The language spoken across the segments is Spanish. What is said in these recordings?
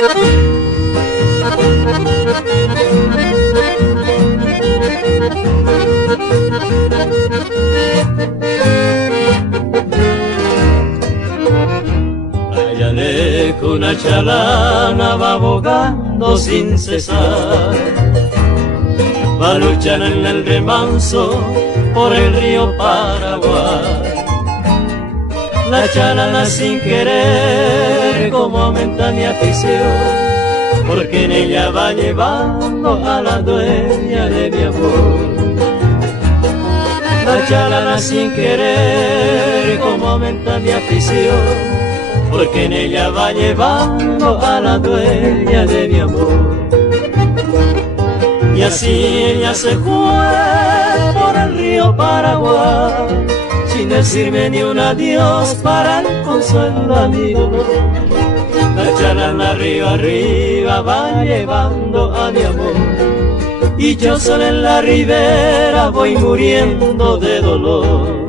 Allá lejos una chalana va bogando sin cesar, va luchando en el remanso por el río Paraguay. La chalana sin querer como aumenta mi afición, porque en ella va llevando a la dueña de mi amor. La chalana sin querer como aumenta mi afición, porque en ella va llevando a la dueña de mi amor. Y así ella se fue por el río Paraguay, sin decirme ni un adiós para el consuelo a mi dolor. La chalana arriba, arriba va llevando a mi amor, y yo solo en la ribera voy muriendo de dolor.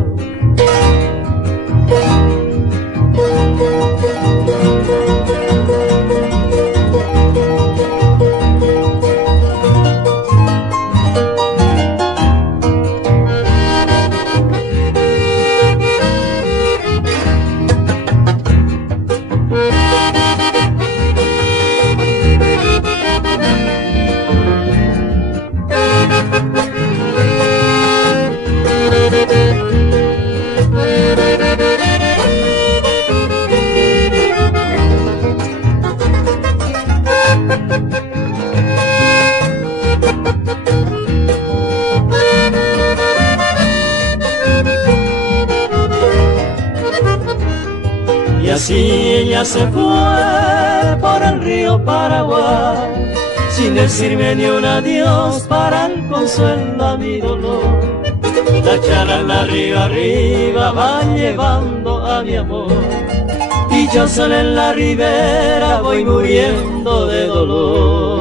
Y así ella se fue por el río Paraguay, sin decirme ni un adiós para el consuelo a mi dolor. La chalana arriba, arriba va llevando a mi amor, y yo solo en la ribera voy muriendo de dolor.